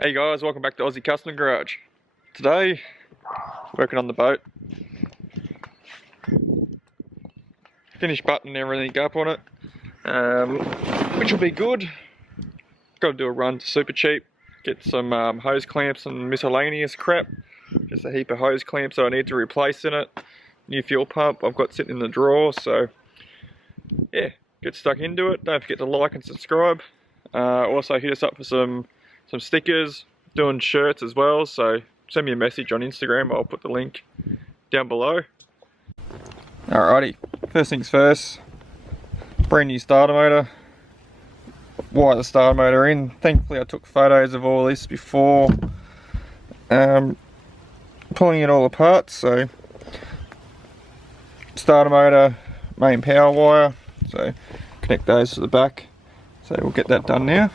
Hey guys, welcome back to Aussie Custom Garage. Today, working on the boat. Finished buttoning everything up on it, which will be good. Got to do a run to Super Cheap, get some hose clamps and miscellaneous crap. Just a heap of hose clamps that I need to replace in it. New fuel pump I've got sitting in the drawer, so yeah, get stuck into it. Don't forget to like and subscribe. Also hit us up for some stickers, doing shirts as well, so send me a message on Instagram, I'll put the link down below. Alrighty, first things first, brand new starter motor. Wire the starter motor in. Thankfully I took photos of all this before pulling it all apart. So starter motor, main power wire, so connect those to the back. So we'll get that done now.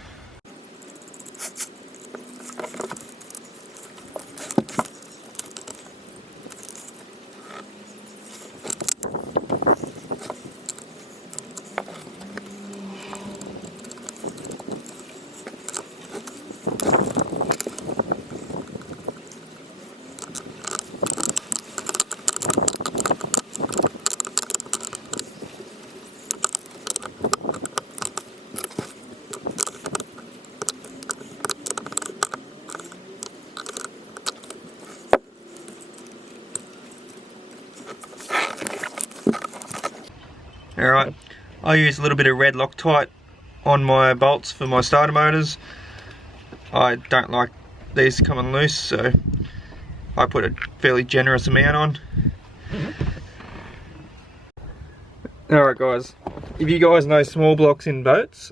Alright, I use a little bit of red Loctite on my bolts for my starter motors. I don't like these coming loose, so I put a fairly generous amount on. Alright guys, if you guys know small blocks in boats,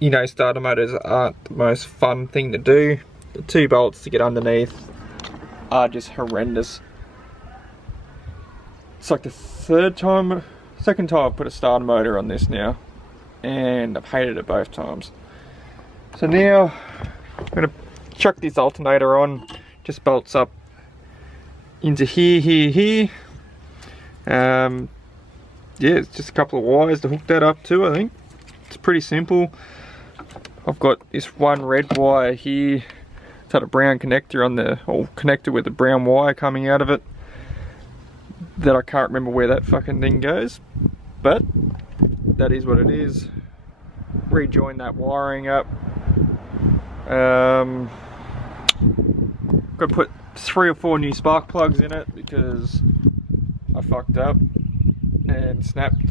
you know starter motors aren't the most fun thing to do. The two bolts to get underneath are just horrendous. It's like the second time I've put a starter motor on this now, and I've hated it both times. So now I'm going to chuck this alternator on, just bolts up into here. Yeah, it's just a couple of wires to hook that up to, I think. It's pretty simple. I've got this one red wire here. It's had a brown connector on the, or connector with a brown wire coming out of it, that I can't remember where that fucking thing goes, but that is what it is. Rejoin that wiring up. Got to put 3 or 4 new spark plugs in it because I fucked up and snapped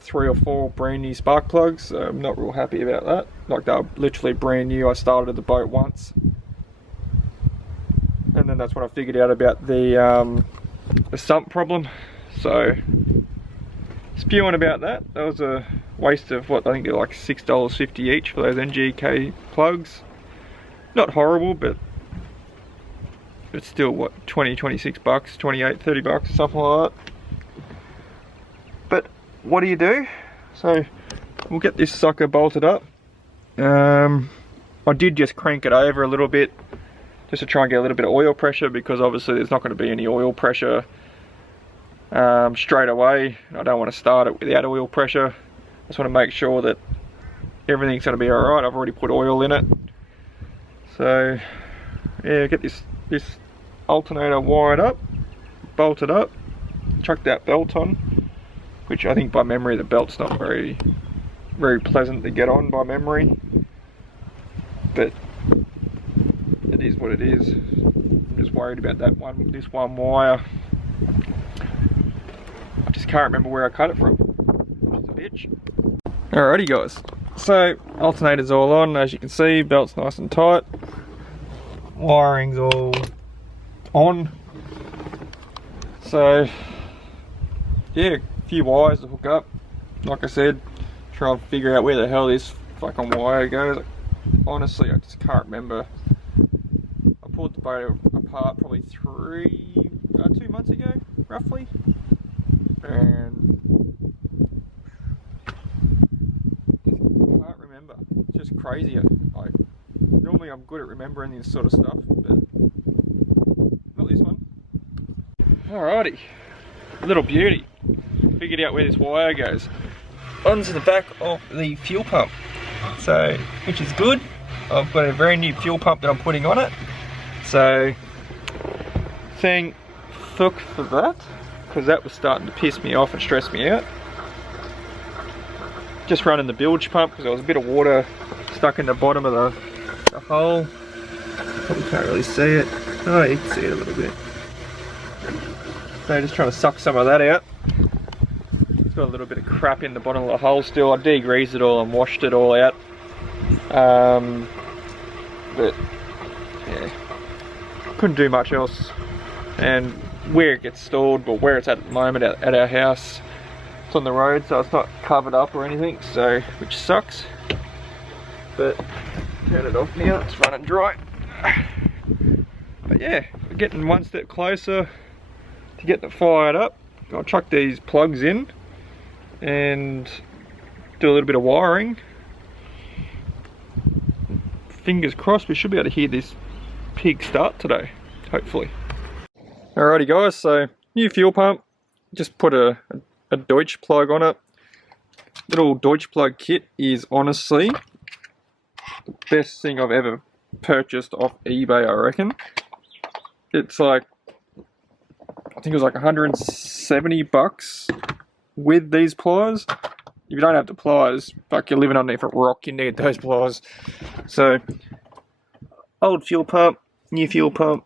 3 or 4 brand new spark plugs, so I'm not real happy about that. Like, they were literally brand new. I started the boat once, and then that's when I figured out about the sump problem, so spewing about that. That was a waste of what I think they're like $6.50 each for those NGK plugs. Not horrible, but it's still what, 20, 26 bucks, 28, 30 bucks, something like that. But what do you do? So we'll get this sucker bolted up. I did just crank it over a little bit just to try and get a little bit of oil pressure, because obviously there's not going to be any oil pressure straight away. I don't want to start it without oil pressure. I just want to make sure that everything's going to be alright. I've already put oil in it. So yeah, get this alternator wired up, bolted up, chuck that belt on, which I think by memory the belt's not very pleasant to get on by memory, but it is what it is. I'm just worried about this one wire. I just can't remember where I cut it from. It's a bitch. Alrighty guys, so alternator's all on, as you can see, belt's nice and tight, wiring's all on. So yeah, a few wires to hook up. Like I said, try and figure out where the hell this fucking wire goes. Honestly, I just can't remember. I pulled the boat apart probably 2 months ago, roughly, and I can't remember. It's just crazy. Normally I'm good at remembering this sort of stuff, but not this one. Alrighty, little beauty. Figured out where this wire goes. Onto the back of the fuel pump. So, which is good. I've got a very new fuel pump that I'm putting on it. So thank fuck for that, because that was starting to piss me off and stress me out. Just running the bilge pump because there was a bit of water stuck in the bottom of the hole. Probably can't really see it. Oh, you can see it a little bit. So just trying to suck some of that out. It's got a little bit of crap in the bottom of the hole still. I degreased it all and washed it all out. But yeah, couldn't do much else. And where it gets stored, but where it's at the moment at our house, it's on the road, so it's not covered up or anything, so which sucks. But turn it off now, it's running dry. But yeah, we're getting one step closer to getting it fired up. I'll chuck these plugs in and do a little bit of wiring. Fingers crossed we should be able to hear this pig start today, hopefully. Alrighty guys, so new fuel pump, just put a Deutsch plug on it. Little Deutsch plug kit is honestly the best thing I've ever purchased off eBay, I reckon. It's like, I think it was like 170 bucks with these pliers. If you don't have the pliers, fuck, you're living underneath a rock, you need those pliers. So, old fuel pump, new fuel pump.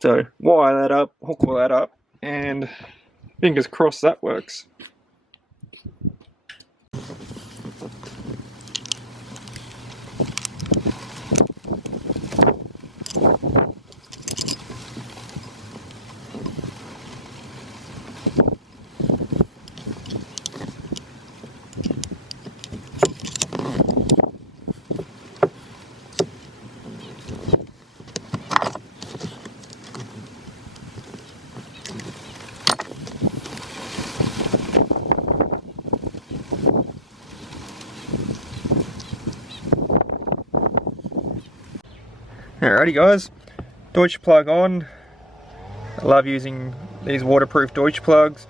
So, wire that up, hook all that up, and fingers crossed that works. Alrighty guys, Deutsch plug on. I love using these waterproof Deutsch plugs.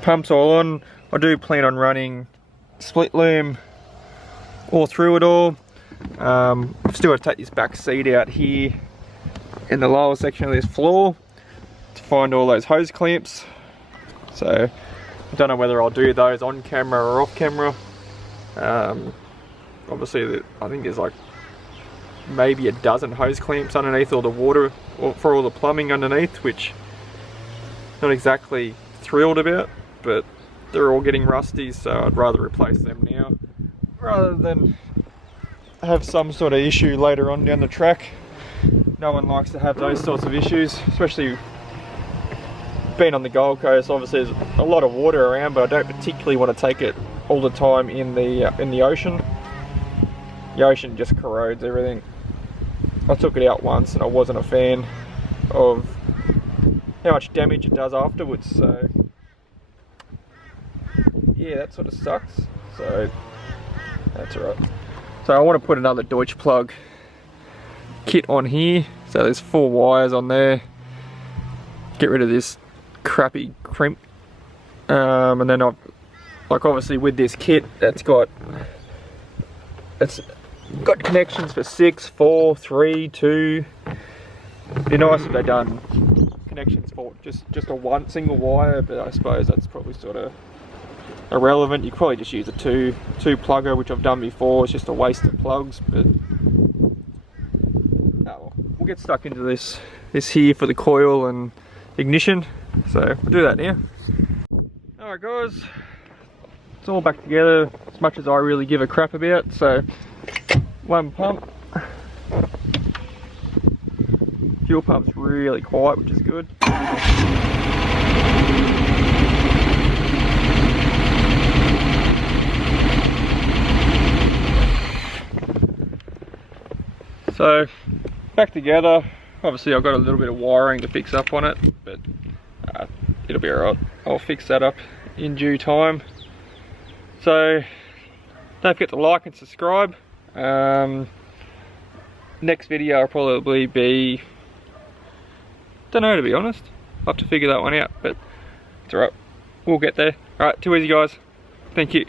Pumps all on. I do plan on running split loom all through it all. I've still got to take this back seat out here in the lower section of this floor to find all those hose clamps. So I don't know whether I'll do those on camera or off camera. Obviously I think there's like maybe a dozen hose clamps underneath all the water, or for all the plumbing underneath, which I'm not exactly thrilled about, but they're all getting rusty, so I'd rather replace them now rather than have some sort of issue later on down the track. No one likes to have those sorts of issues, especially being on the Gold Coast. Obviously there's a lot of water around, but I don't particularly want to take it all the time in the ocean. The ocean just corrodes everything. I took it out once and I wasn't a fan of how much damage it does afterwards, so yeah, that sort of sucks. So that's alright. So I want to put another Deutsch plug kit on here, so there's 4 wires on there. Get rid of this crappy crimp, and then I've, like, obviously with this kit, it's got connections for 6, 4, 3, 2. It'd be nice if they done connections for just a single wire, but I suppose that's probably sort of irrelevant. You could probably just use a two plugger, which I've done before. It's just a waste of plugs, but well, we'll get stuck into this here for the coil and ignition, so we'll do that now. Alright guys, it's all back together as much as I really give a crap about. So one pump, fuel pump's really quiet, which is good. So back together. Obviously I've got a little bit of wiring to fix up on it, but it'll be alright. I'll fix that up in due time. So don't forget to like and subscribe. Next video will probably be, don't know, to be honest. I'll have to figure that one out, but it's alright. We'll get there. Alright, too easy guys. Thank you.